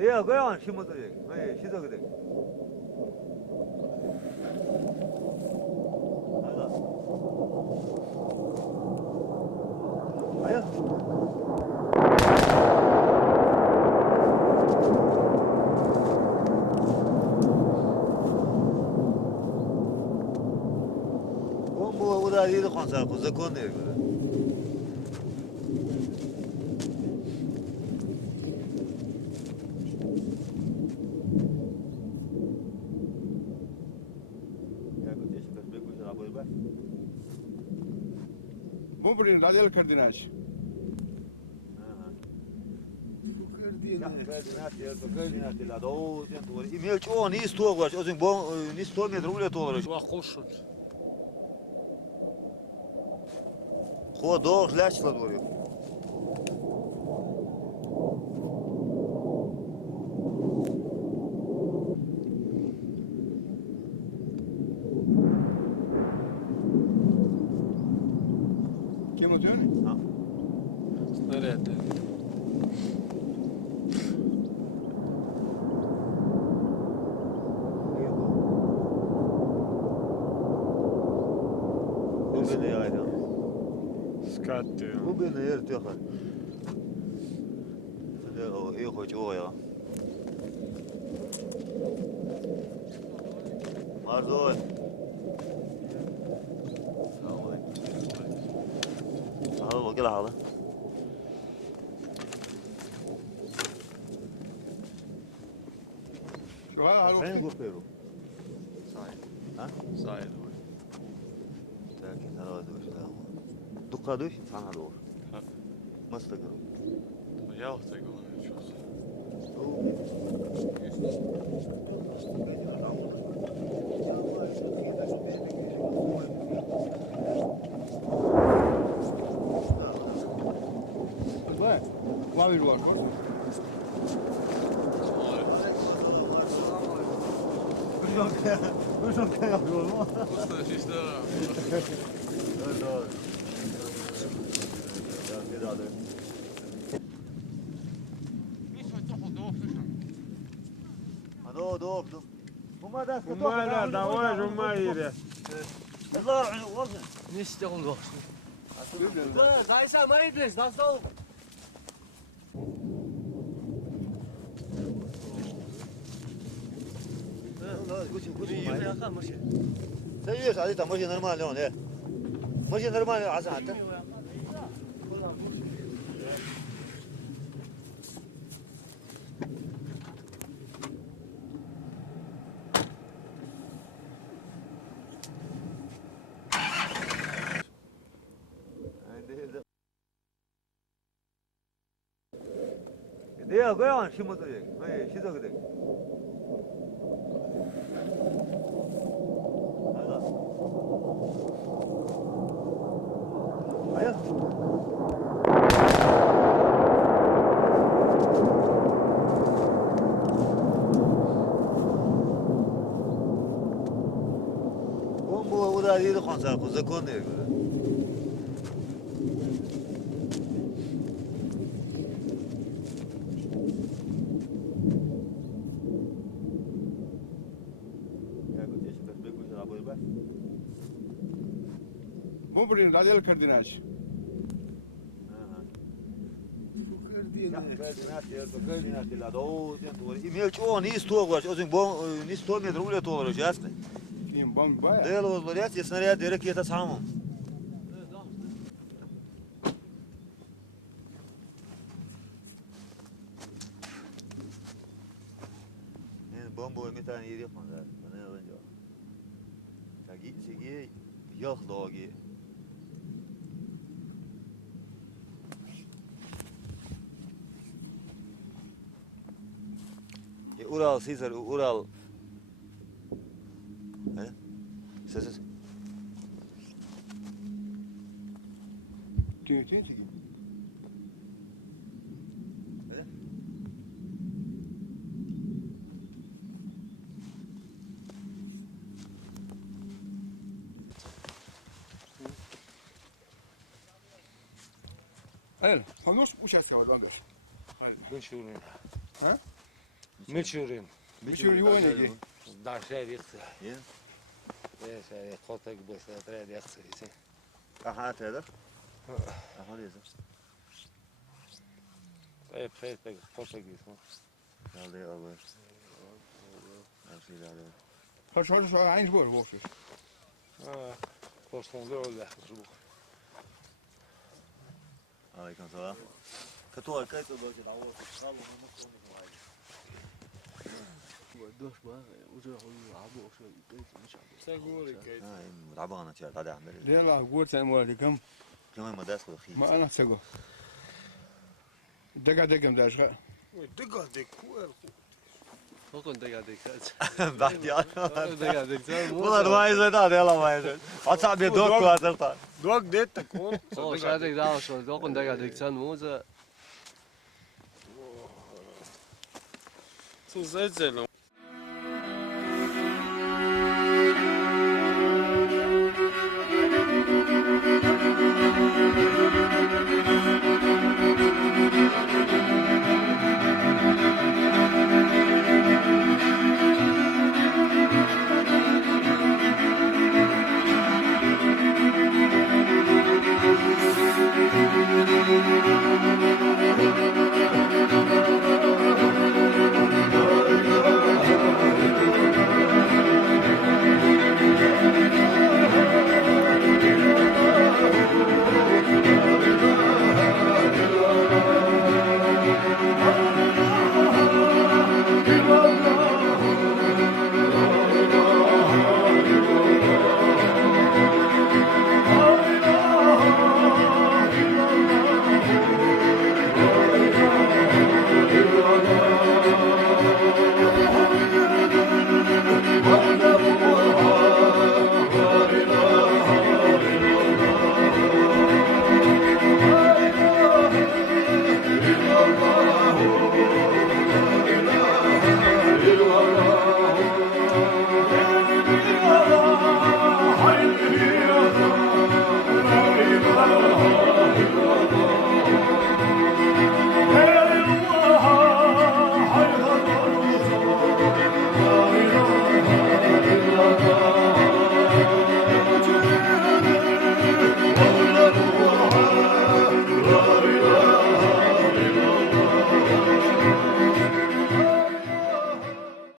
내가 그냥 심었더니 왜 시작이돼? 아야. 뭐 우리가 이리 건설 건설 건네 그래. Bumbrin, radial cardinaj. Imel čo nis to głaś, o tym bo nis 100 metrów ile to robisz? وخشت Ho do hlać ладою. Kim atıyor ne? снаряд. Bu beni yaydı. Скат. Bu beni yer tıkar. Şöyle o iyi hoş o ya. Marzol. Al bak gel al. Şu hala Sen harbi. gofero. صايد. لكن هذا دوش لا. دقة دوش فانا دور. ما استقر. يا اختي قول شو Bak. Klavir var. Bu çok yapıyor mu? Usta şu işler. Doğru. Ya bir دوب دوب وما داس وما لا دواج وما يري. الله وزن نشتغل وقت. Kaysa ما يبلش nasıl? سيش عليه ماشي نورمال هون ايه ماشي نورمال عسى حتى 내가 그냥 심었더니 왜 시작이돼? 아야. 뭐 우리가 이리 건설 건네 그래. Bumbrin, radial cardinaj. Imel čo nis to głaś, o tym bo nis 100 metrów ile to robisz, jasne? Kim bang baya. Değerli oluyor ya, снаряд ракета самым. Yani bomba bir tane yeri yapmadı. Bana önce. Sagi yok logi. Ural, Caesar, Ural. He? Ses. Tüy. El, خنوش مش هسه ولا بنقش. بنشورين. ها؟ Michurin. Michurin jonīgi. Da, šeit ir. Ja? Ja, kotek būs, tad reakcijas. Aha, tēda? Aha, lieza. Šeit portugīs. Ja, die alweer. Ja, zie je daar. Gaat zo dus wel eens worden, worstjes. Poštom groza. Ah, ik kan zo wel. Katoa, kijk dat je daar wordt. دوش ما وجه عبو شو بيت مش عبو ساقولي كيت. Ah, العبانة تشال هذا عمل. Deel la goort zijn mooi, kam. كمان ما داس خير. Maar aan het zeggen. Dek hem daar scha. دقة ديكوير. هو كنت قاعد يكاد بعد يا. قاعد يكاد والله ما يزيد هذا يلا ما يزيد. أصعب يدوك وهذا. دوك ديتك كون. هو شادك داو شو هو كنت قاعد يكاد موزة سوزيت زلمة.